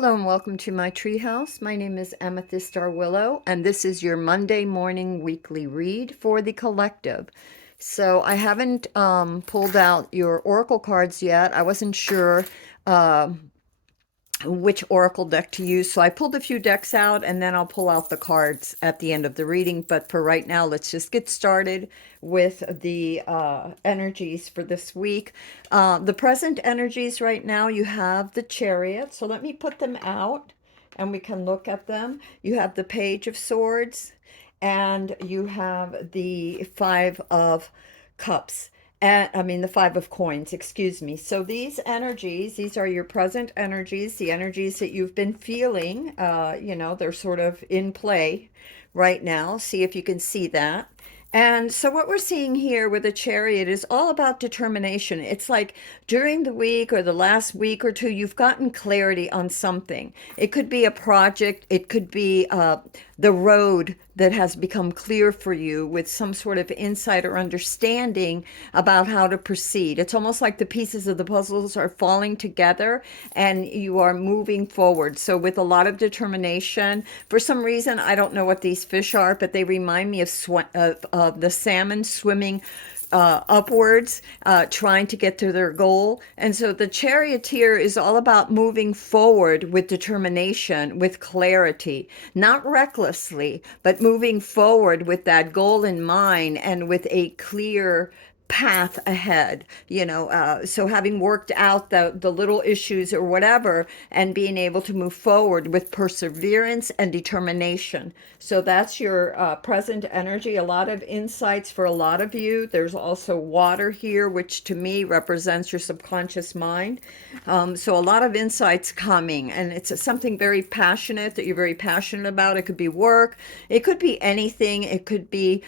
Hello and welcome to my treehouse. My name is Amethyst Star Willow, and this is your Monday morning weekly read for the collective. So I haven't pulled out your oracle cards yet. I wasn't sure uh, which oracle deck to use, so I pulled a few decks out, and then I'll pull out the cards at the end of the reading. But for right now, let's just get started with the energies for this week. The present energies right now, you have the Chariot. So let me put them out and we can look at them. You have the Page of Swords and you have the Five of Cups. And I mean, the Five of Coins, excuse me. So these energies, these are your present energies, the energies that you've been feeling. They're sort of in play right now. See if you can see that. And so, what we're seeing here with the Chariot is all about determination. It's like during the week or the last week or two, you've gotten clarity on something. It could be a project, it could be the road that has become clear for you with some sort of insight or understanding about how to proceed. It's almost like the pieces of the puzzles are falling together and you are moving forward. So, with a lot of determination, for some reason, I don't know what these fish are, but they remind me of the salmon swimming upwards, trying to get to their goal. And so the charioteer is all about moving forward with determination, with clarity, not recklessly, but moving forward with that goal in mind and with a clear path ahead, so having worked out the little issues or whatever and being able to move forward with perseverance and determination. So that's your present energy. A lot of insights for a lot of you. There's also water here, which to me represents your subconscious mind. So a lot of insights coming, and it's something very passionate that you're very passionate about. It could be work, it could be anything, it could be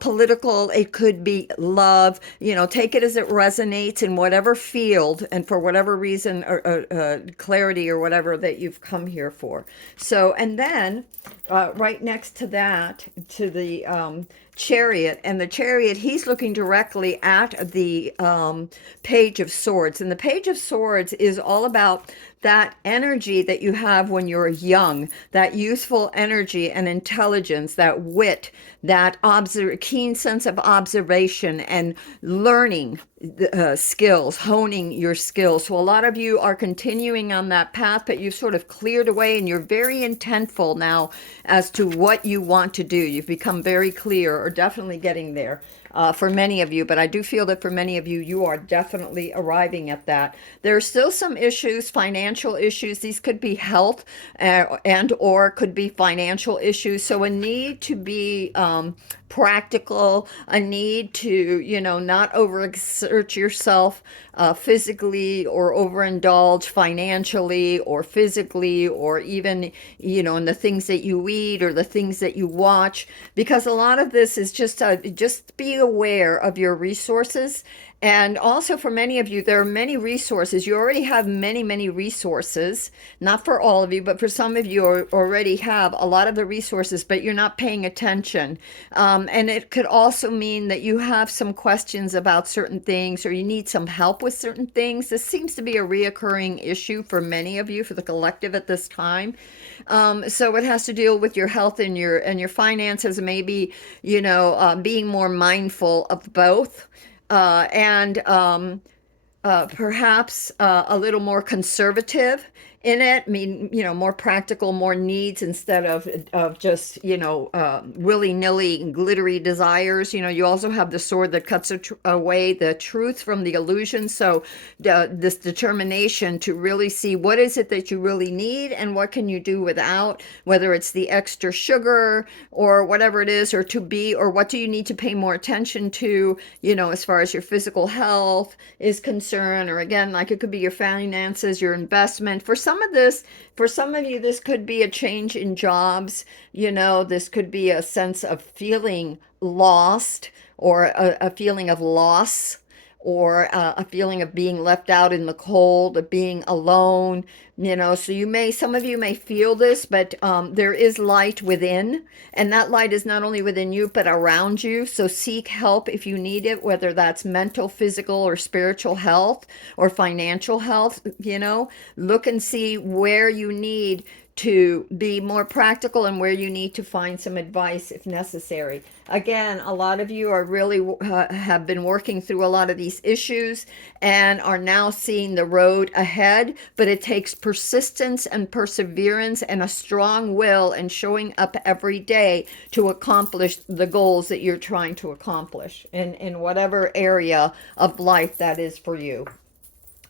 political, it could be love, take it as it resonates in whatever field and for whatever reason or clarity or whatever that you've come here for. So, and then right next to that, to the chariot, and the chariot, he's looking directly at the Page of Swords. And the Page of Swords is all about that energy that you have when you're young, that youthful energy and intelligence, that wit, that keen sense of observation and learning skills, honing your skills. So a lot of you are continuing on that path, but you've sort of cleared away and you're very intentful now as to what you want to do. You've become very clear, or definitely getting there. For many of you, but I do feel that for many of you, you are definitely arriving at that. There are still some issues, financial issues. These could be health and or could be financial issues. So a need to be practical, a need to, not overexert yourself physically or overindulge financially or physically or even, in the things that you eat or the things that you watch, because a lot of this is just be aware of your resources. And also for many of you, there are many resources. You already have many, many resources, not for all of you, but for some of you already have a lot of the resources, but you're not paying attention. And it could also mean that you have some questions about certain things or you need some help with certain things. This seems to be a reoccurring issue for many of you, for the collective at this time. So it has to deal with your health and your finances, maybe, being more mindful of both and perhaps a little more conservative in it. I mean, more practical, more needs instead of just, willy-nilly and glittery desires. You also have the sword that cuts away the truth from the illusion. So this determination to really see what is it that you really need and what can you do without, whether it's the extra sugar or whatever it is, or what do you need to pay more attention to, as far as your physical health is concerned, or again, like it could be your finances, your investment. For some of you, this could be a change in jobs. This could be a sense of feeling lost or a feeling of loss or a feeling of being left out in the cold, of being alone. So some of you may feel this, but there is light within, and that light is not only within you, but around you. So seek help if you need it, whether that's mental, physical, or spiritual health or financial health. Look and see where you need to be more practical and where you need to find some advice if necessary. Again, a lot of you are really have been working through a lot of these issues and are now seeing the road ahead, but it takes persistence and perseverance and a strong will and showing up every day to accomplish the goals that you're trying to accomplish in whatever area of life that is for you.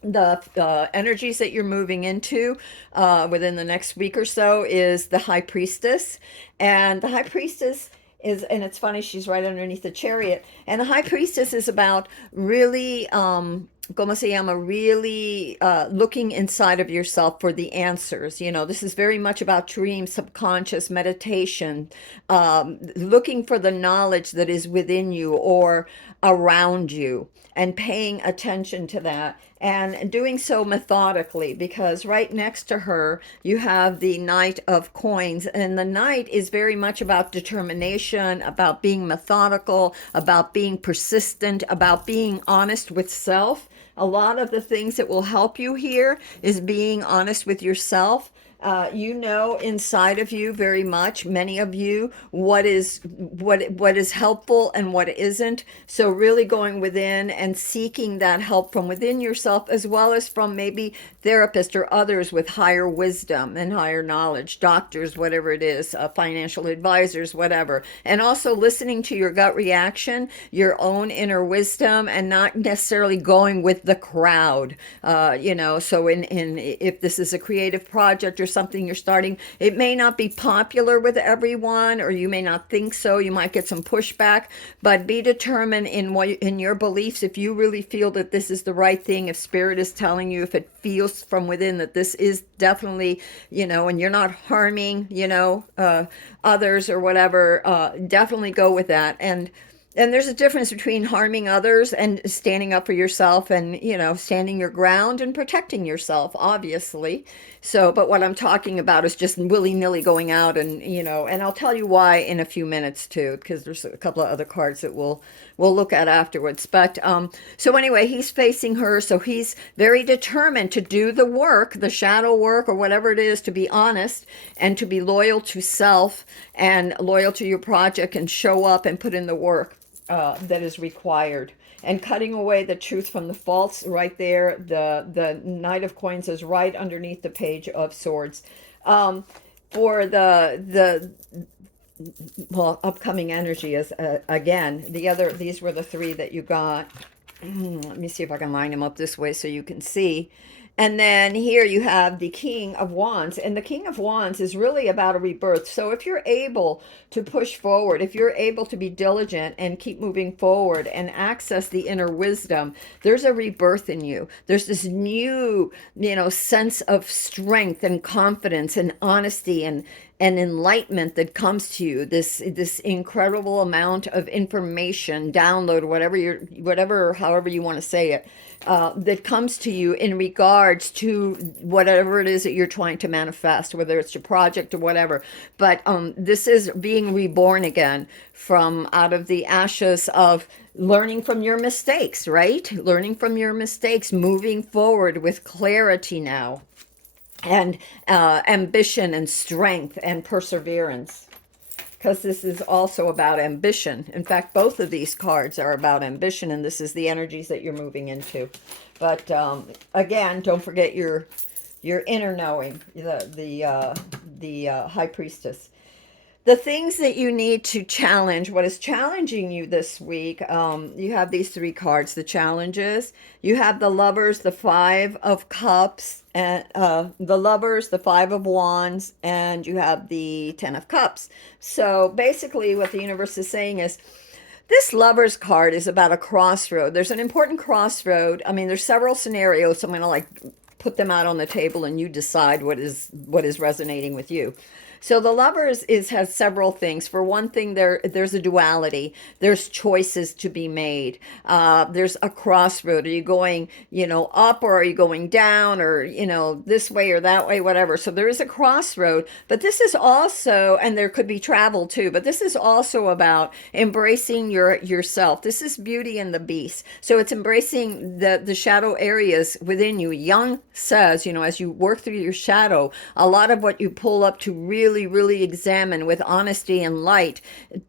The energies that you're moving into within the next week or so is the high priestess. And the high priestess is, and it's funny, she's right underneath the chariot. And the high priestess is about really, como se llama, really looking inside of yourself for the answers. This is very much about dreams, subconscious meditation, looking for the knowledge that is within you or around you, and paying attention to that and doing so methodically, because right next to her you have the Knight of Coins, and the Knight is very much about determination, about being methodical, about being persistent, about being honest with self. A lot of the things that will help you here is being honest with yourself. Inside of you very much, many of you, what is helpful and what isn't. So really going within and seeking that help from within yourself, as well as from maybe therapists or others with higher wisdom and higher knowledge, doctors, whatever it is, financial advisors, whatever. And also listening to your gut reaction, your own inner wisdom, and not necessarily going with the crowd. So in if this is a creative project or something you're starting, it may not be popular with everyone, or you may not think so. You might get some pushback, but be determined in your beliefs. If you really feel that this is the right thing, if spirit is telling you, if it feels from within that this is definitely, and you're not harming, others or whatever, definitely go with that. And there's a difference between harming others and standing up for yourself and, standing your ground and protecting yourself, obviously. So, but what I'm talking about is just willy-nilly going out and I'll tell you why in a few minutes too, because there's a couple of other cards that we'll look at afterwards. But so anyway, he's facing her, so he's very determined to do the work, the shadow work or whatever it is, to be honest and to be loyal to self and loyal to your project and show up and put in the work that is required, and cutting away the truth from the false. Right there, the Knight of Coins is right underneath the Page of Swords. For the upcoming energy is again these were the three that you got. Let me see if I can line them up this way so you can see. And then here you have the King of Wands, and the King of Wands is really about a rebirth. So if you're able to push forward, if you're able to be diligent and keep moving forward and access the inner wisdom, there's a rebirth in you. There's this new, sense of strength and confidence and honesty and enlightenment that comes to you, this incredible amount of information, download, however you want to say it, that comes to you in regards to whatever it is that you're trying to manifest, whether it's your project or whatever. But this is being reborn again from out of the ashes of learning from your mistakes, right? Learning from your mistakes, moving forward with clarity now, and ambition and strength and perseverance, because this is also about ambition. In fact, both of these cards are about ambition, and this is the energies that you're moving into. But again, don't forget your inner knowing, the High Priestess. The things that you need to challenge, what is challenging you this week, you have these three cards, the challenges. You have the Lovers, the Five of Cups, and the Lovers, the Five of Wands, and you have the Ten of Cups. So basically what the universe is saying is, this Lovers card is about a crossroad. There's an important crossroad. I mean, there's several scenarios, so I'm going to put them out on the table and you decide what is resonating with you. So the lovers is has several things. For one thing, there's a duality. There's choices to be made. There's a crossroad. Are you going, up, or are you going down, or this way or that way, whatever. So there is a crossroad. But this is also, and there could be travel too. But this is also about embracing yourself. This is Beauty and the Beast. So it's embracing the shadow areas within you. Jung says, as you work through your shadow, a lot of what you pull up to really, really examine with honesty and light,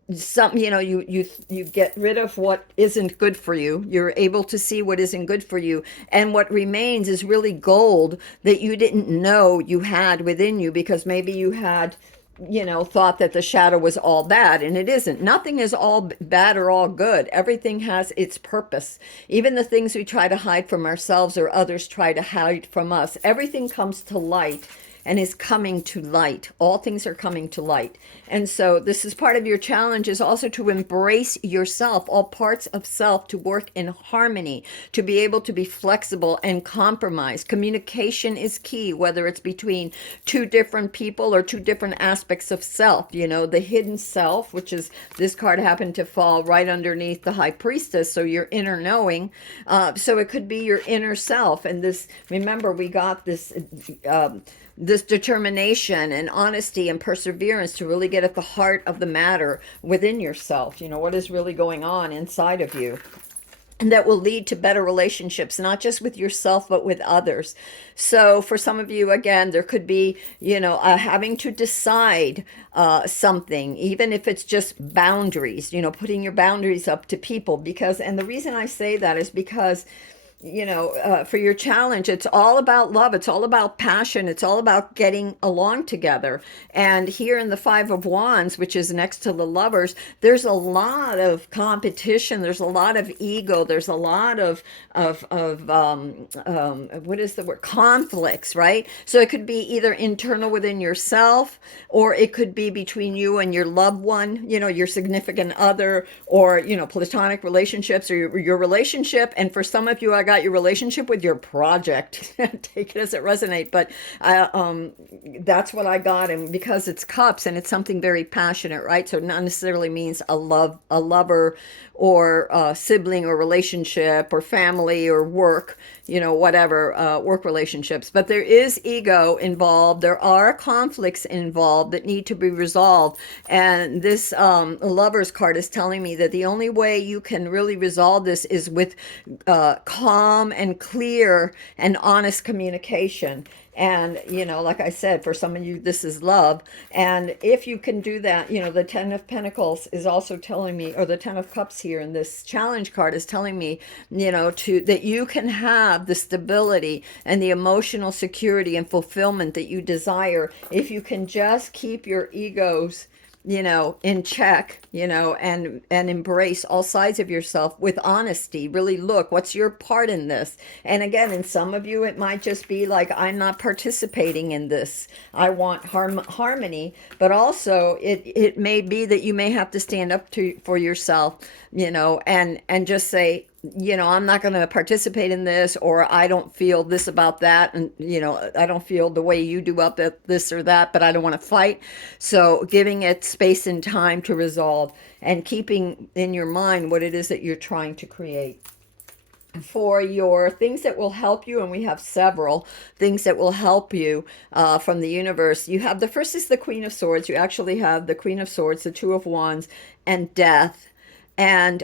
you get rid of what isn't good for you. You're able to see what isn't good for you, and what remains is really gold that you didn't know you had within you, because maybe you had thought that the shadow was all bad, and it isn't. Nothing is all bad or all good. Everything has its purpose. Even the things we try to hide from ourselves or others try to hide from us, everything comes to light and is coming to light. All things are coming to light. And so this is part of your challenge, is also to embrace yourself, all parts of self, to work in harmony, to be able to be flexible and compromise. Communication is key, whether it's between two different people or two different aspects of self. The hidden self, which is, this card happened to fall right underneath the High Priestess, so your inner knowing. So it could be your inner self. And this, remember, we got this determination and honesty and perseverance to really get at the heart of the matter within yourself. What is really going on inside of you. And that will lead to better relationships, not just with yourself, but with others. So for some of you, again, there could be, having to decide something, even if it's just boundaries, putting your boundaries up to people. And the reason I say that is because for your challenge, it's all about love. It's all about passion. It's all about getting along together. And here in the Five of Wands, which is next to the Lovers, there's a lot of competition. There's a lot of ego. There's a lot of what is the word? Conflicts, right? So it could be either internal within yourself, or it could be between you and your loved one, your significant other, or, platonic relationships, or your relationship. And for some of you, I got your relationship with your project. Take it as it resonates. But that's what I got. And because it's cups and it's something very passionate, right? So it not necessarily means a lover, or sibling, or relationship, or family, or work, whatever, work relationships. But there is ego involved. There are conflicts involved that need to be resolved. And this Lovers card is telling me that the only way you can really resolve this is with calm and clear and honest communication. And, like I said, for some of you, this is love. And if you can do that, the Ten of Pentacles is also telling me, or the Ten of Cups here in this challenge card is telling me, that you can have the stability and the emotional security and fulfillment that you desire if you can just keep your egos in check, and embrace all sides of yourself with honesty. Really look, what's your part in this? And again, in some of you, it might just be like, I'm not participating in this. I want harmony, but also it may be that you may have to stand up for yourself, and just say, I'm not going to participate in this, or I don't feel this about that. And, I don't feel the way you do about this or that, but I don't want to fight. So giving it space and time to resolve, and keeping in your mind what it is that you're trying to create. For your things that will help you, and we have several things that will help you from the universe. You have, the first is the Queen of Swords. You actually have the Queen of Swords, the Two of Wands, and Death. And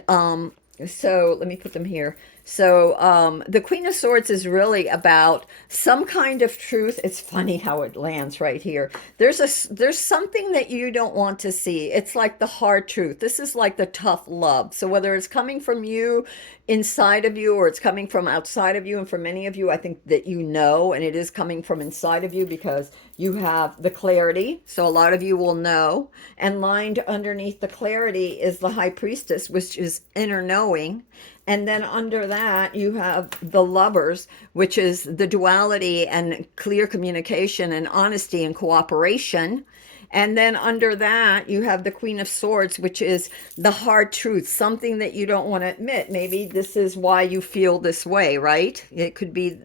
so let me put them here. So the Queen of Swords is really about some kind of truth. It's funny how it lands right here. There's something that you don't want to see. It's like the hard truth. This is like the tough love. So whether it's coming from you, inside of you, or it's coming from outside of you, and for many of you, I think that and it is coming from inside of you, because you have the clarity. So a lot of you will know. And lined underneath the clarity is the High Priestess, which is inner knowing. And then under that, you have the Lovers, which is the duality and clear communication and honesty and cooperation. And then under that, you have the Queen of Swords, which is the hard truth, something that you don't want to admit. Maybe this is why you feel this way, right? It could be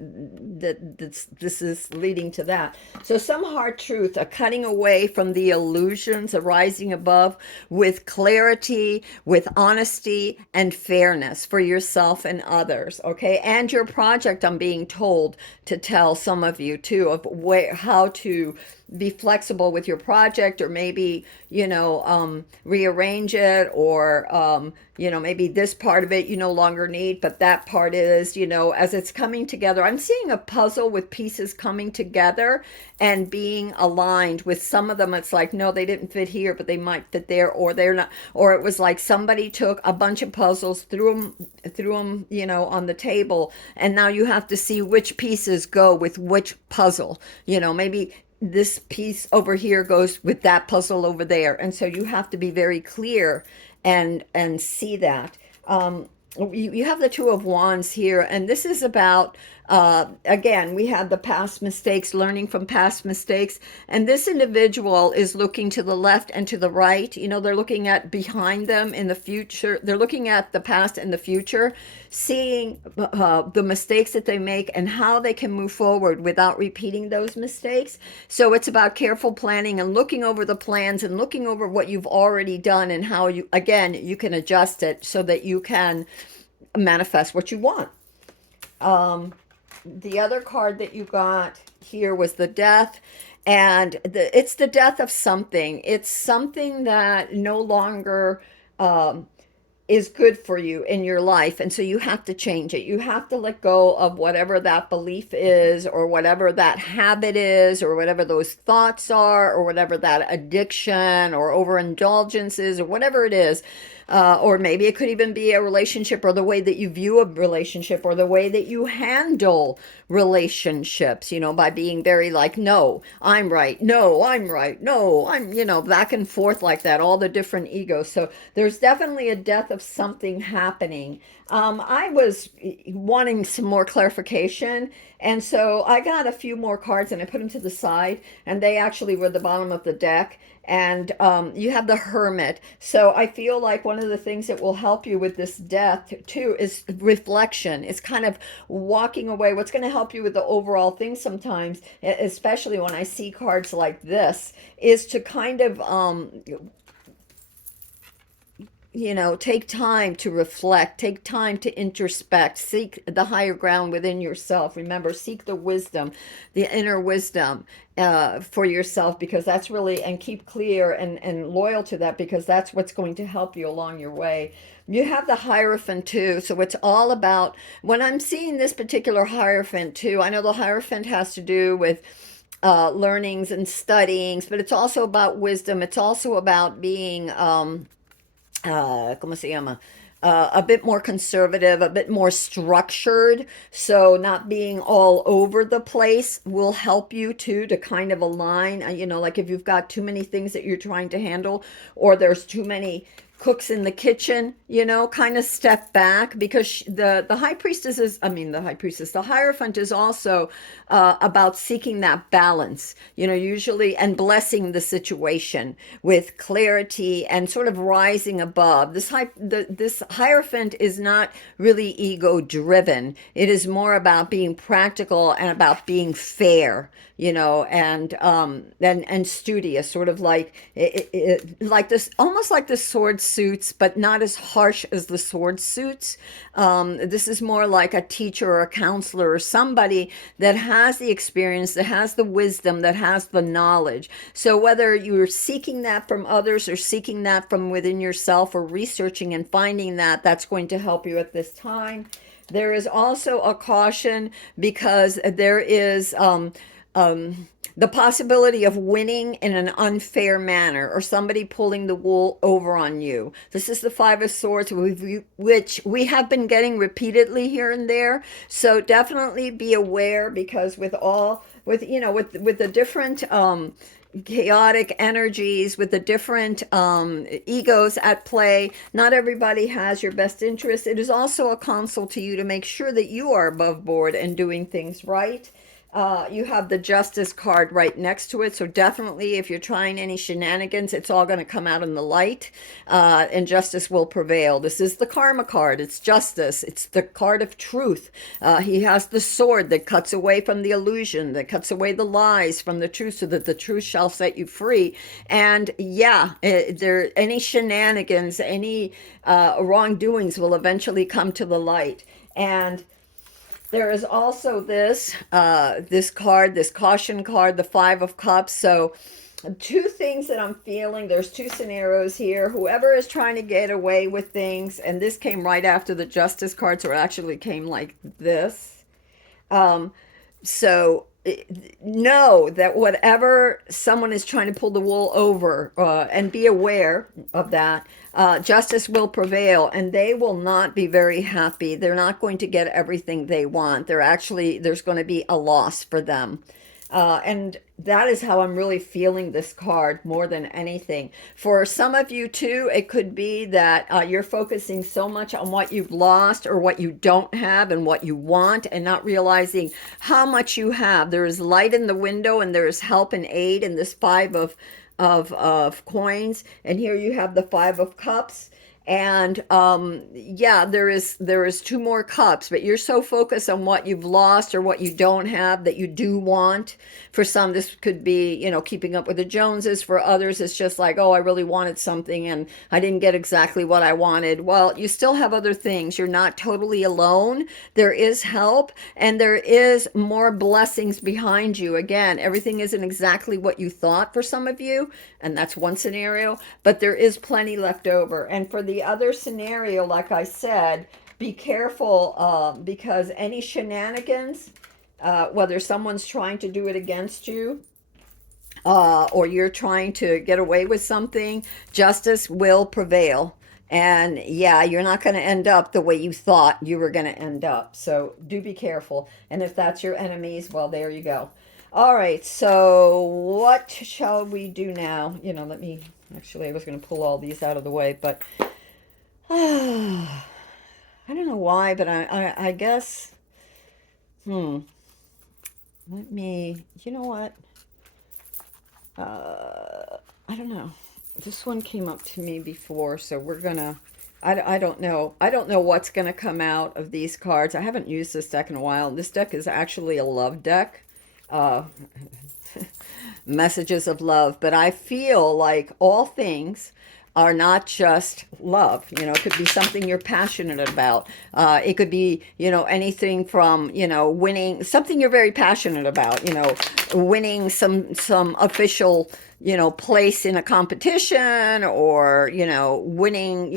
that this is leading to that. So, some hard truth, a cutting away from the illusions, a rising above with clarity, with honesty and fairness for yourself and others, okay? And your project, I'm being told to tell some of you too, of how to be flexible with your project, or maybe rearrange it, or maybe this part of it you no longer need, but that part is, as it's coming together. I'm seeing a puzzle with pieces coming together and being aligned. With some of them it's like, no, they didn't fit here, but they might fit there, or they're not, or it was like somebody took a bunch of puzzles, threw them on the table, and now you have to see which pieces go with which puzzle. Maybe this piece over here goes with that puzzle over there, and so you have to be very clear and see that. You have the Two of Wands here, and this is about, again, we had the past mistakes, learning from past mistakes, and this individual is looking to the left and to the right. They're looking at behind them in the future. They're looking at the past and the future, seeing the mistakes that they make and how they can move forward without repeating those mistakes. So it's about careful planning and looking over the plans and looking over what you've already done, and how you can adjust it so that you can manifest what you want. The other card that you got here was the Death, and it's the death of something. It's something that no longer is good for you in your life, and so you have to change it. You have to let go of whatever that belief is, or whatever that habit is, or whatever those thoughts are, or whatever that addiction or overindulgence is, or whatever it is. Or maybe it could even be a relationship, or the way that you view a relationship, or the way that you handle relationships, by being very like, no, I'm right, no, I'm right, no, I'm, back and forth like that, all the different egos. So there's definitely a death of something happening. I was wanting some more clarification, and so I got a few more cards and I put them to the side, and they actually were the bottom of the deck. And you have the Hermit. So I feel like one of the things that will help you with this death too is reflection. It's kind of walking away. What's going to help you with the overall thing sometimes, especially when I see cards like this, is to kind of take time to reflect, take time to introspect, seek the higher ground within yourself. Remember, seek the wisdom, the inner wisdom for yourself, because that's really, and keep clear and loyal to that, because that's what's going to help you along your way. You have the Hierophant too, so it's all about, when I'm seeing this particular Hierophant too, I know the Hierophant has to do with learnings and studyings, but it's also about wisdom. It's also about being ¿cómo se llama? A bit more conservative, a bit more structured. So not being all over the place will help you too, to kind of align. Like if you've got too many things that you're trying to handle, or there's too many cooks in the kitchen, kind of step back, because the high priestess is, the Hierophant is also about seeking that balance, usually, and blessing the situation with clarity and sort of rising above. This Hierophant is not really ego driven. It is more about being practical and about being fair, and studious, sort of like like this, almost like the sword suits, but not as harsh as the sword suits. This is more like a teacher or a counselor, or somebody that has the experience, that has the wisdom, that has the knowledge. So whether you're seeking that from others, or seeking that from within yourself, or researching and finding that, that's going to help you at this time. There is also a caution, because there is the possibility of winning in an unfair manner, or somebody pulling the wool over on you. This is the Five of Swords, which we have been getting repeatedly here and there. So definitely be aware, because with the different chaotic energies, with the different egos at play, not everybody has your best interest. It is also a counsel to you to make sure that you are above board and doing things right. You have the justice card right next to it. So definitely, if you're trying any shenanigans, it's all going to come out in the light, and justice will prevail. This is the karma card. It's justice. It's the card of truth. He has the sword that cuts away from the illusion, that cuts away the lies from the truth, so that the truth shall set you free. And yeah, there any shenanigans, any wrongdoings will eventually come to the light. And there is also this card, this caution card, the Five of Cups. So two things that I'm feeling. There's two scenarios here. Whoever is trying to get away with things, and this came right after the Justice card, so it actually came like this. Um, so know that whatever someone is trying to pull the wool over, and be aware of that, justice will prevail, and they will not be very happy. They're not going to get everything they want. There's going to be a loss for them. And that is how I'm really feeling this card more than anything. For some of you too, it could be that you're focusing so much on what you've lost or what you don't have and what you want, and not realizing how much you have. There is light in the window, and there is help and aid in this five of coins. And here you have the Five of Cups. And yeah, there is two more cups, but you're so focused on what you've lost or what you don't have that you do want. For some, this could be, keeping up with the Joneses. For others, it's just like, oh, I really wanted something and I didn't get exactly what I wanted. Well, you still have other things. You're not totally alone. There is help, and there is more blessings behind you. Again, everything isn't exactly what you thought for some of you, and that's one scenario, but there is plenty left over. And for the other scenario, like I said, be careful, because any shenanigans, whether someone's trying to do it against you, or you're trying to get away with something, justice will prevail. And yeah, you're not going to end up the way you thought you were going to end up. So do be careful. And if that's your enemies, well, there you go. All right, so what shall we do now? Let me, actually, I was going to pull all these out of the way, but I don't know why, but I guess, hmm, let me, you know what? I don't know. This one came up to me before, so we're gonna, I don't know. I don't know what's gonna come out of these cards. I haven't used this deck in a while. This deck is actually a love deck. Uh, Messages of love, but I feel like all things are not just love. It could be something you're passionate about. It could be, anything from, winning something you're very passionate about, winning some official, place in a competition, or, winning,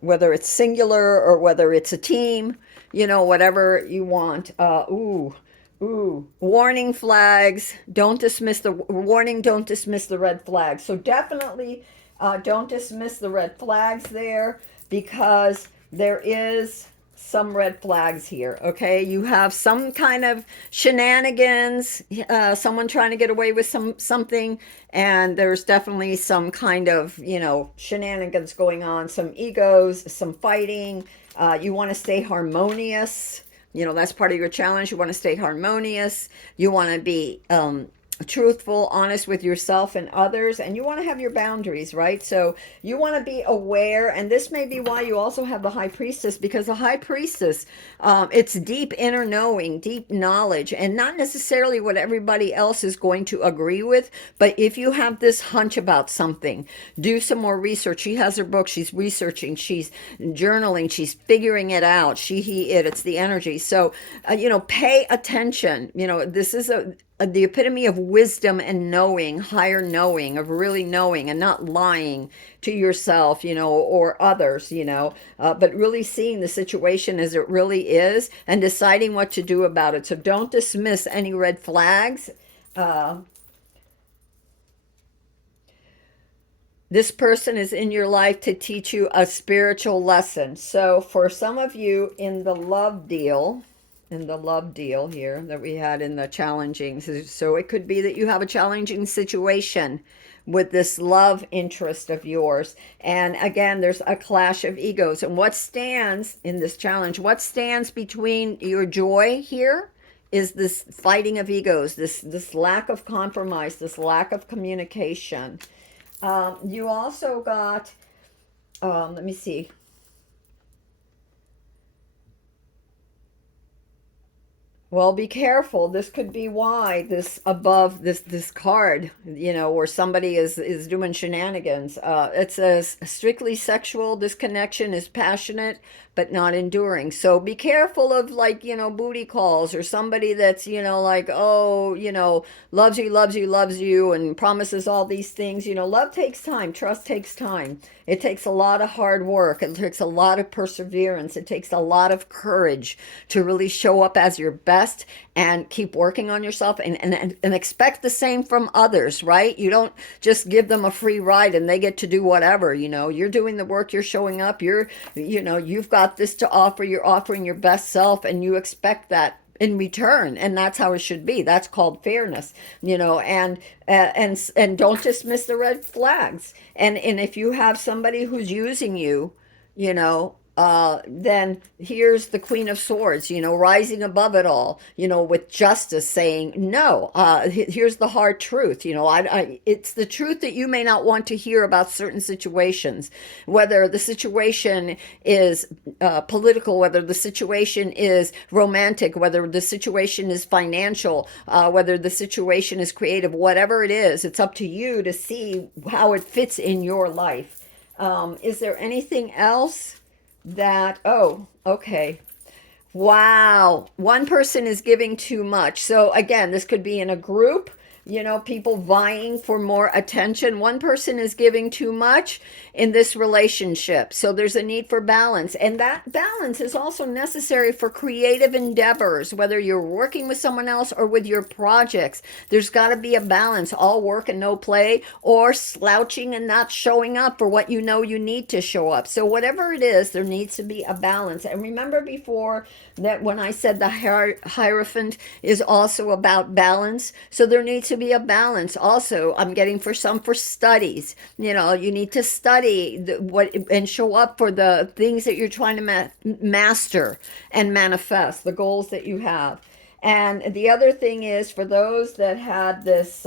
whether it's singular or whether it's a team, whatever you want. Ooh, warning flags. Don't dismiss the warning. Don't dismiss the red flags. So definitely, don't dismiss the red flags there, because there is some red flags here. Okay, you have some kind of shenanigans, someone trying to get away with something, and there's definitely some kind of shenanigans going on. Some egos, some fighting. You want to stay harmonious. That's part of your challenge. You want to stay harmonious. You want to be truthful, honest with yourself and others, and you want to have your boundaries, right? So you want to be aware, and this may be why you also have the High Priestess, because the High Priestess, it's deep inner knowing, deep knowledge, and not necessarily what everybody else is going to agree with, but if you have this hunch about something, do some more research. She has her book, she's researching, she's journaling, she's figuring it out. She, he, it's the energy. So, pay attention. This is the epitome of wisdom and knowing, higher knowing, of really knowing and not lying to yourself, or others, but really seeing the situation as it really is and deciding what to do about it. So don't dismiss any red flags. This person is in your life to teach you a spiritual lesson. So for some of you in the love deal, in the love deal here that we had in the challenging. So it could be that you have a challenging situation with this love interest of yours. And again, there's a clash of egos. And what stands in this challenge, what stands between your joy here is this fighting of egos, this lack of compromise, this lack of communication. You also got, let me see. Well, be careful. This could be why this above this card, where somebody is doing shenanigans. It says strictly sexual. This connection is passionate but not enduring. So be careful of, like, booty calls, or somebody that's, like, oh, loves you, loves you, and promises all these things. Love takes time. Trust takes time. It takes a lot of hard work. It takes a lot of perseverance. It takes a lot of courage to really show up as your best and keep working on yourself, and expect the same from others, right? You don't just give them a free ride and they get to do whatever. You're doing the work, you're showing up, you've got this to offer, you're offering your best self, and you expect that in return, and that's how it should be. That's called fairness. And don't dismiss the red flags. And if you have somebody who's using you, then here's the Queen of Swords, rising above it all, with justice, saying no. Here's the hard truth. It's the truth that you may not want to hear about certain situations, whether the situation is political, whether the situation is romantic, whether the situation is financial, whether the situation is creative, whatever it is. It's up to you to see how it fits in your life. Is there anything else? Oh, okay. Wow. One person is giving too much. So again, this could be in a group, people vying for more attention. One person is giving too much in this relationship. So there's a need for balance. And that balance is also necessary for creative endeavors, whether you're working with someone else or with your projects. There's got to be a balance, all work and no play, or slouching and not showing up for what you need to show up. So whatever it is, there needs to be a balance. And remember before that when I said the Hierophant is also about balance. So there needs to be a balance. Also, I'm getting for studies. You need to study and show up for the things that you're trying to master and manifest, the goals that you have. And the other thing is, for those that had this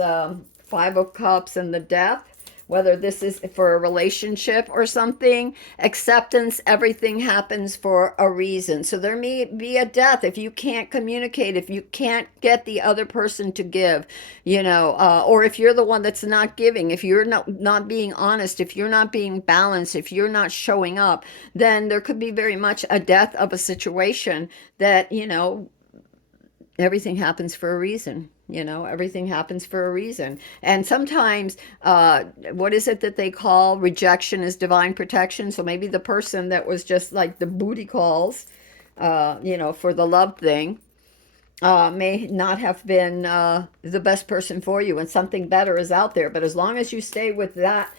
Five of Cups and the Death, whether this is for a relationship or something, acceptance, everything happens for a reason. So there may be a death if you can't communicate, if you can't get the other person to give, or if you're the one that's not giving, if you're not being honest, if you're not being balanced, if you're not showing up, then there could be very much a death of a situation that, everything happens for a reason. Everything happens for a reason. And sometimes, what is it that they call rejection is divine protection? So maybe the person that was just like the booty calls, for the love thing, may not have been the best person for you, and something better is out there. But as long as you stay with that,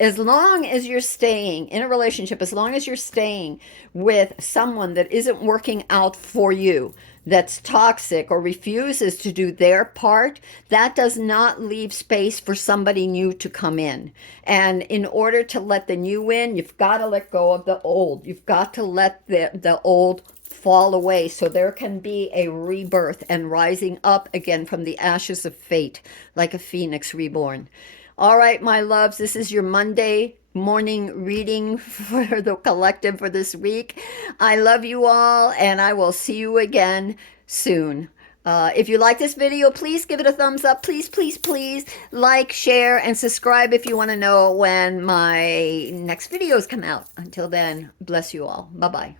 as long as you're staying in a relationship, as long as you're staying with someone that isn't working out for you, that's toxic or refuses to do their part, that does not leave space for somebody new to come in. And in order to let the new in, you've got to let go of the old. You've got to let the old fall away, so there can be a rebirth and rising up again from the ashes of fate, like a phoenix reborn. All right, my loves, this is your Monday morning reading for the collective for this week. I love you all, and I will see you again soon. If you like this video, please give it a thumbs up. Please, please, please like, share, and subscribe if you want to know when my next videos come out. Until then, bless you all. Bye-bye.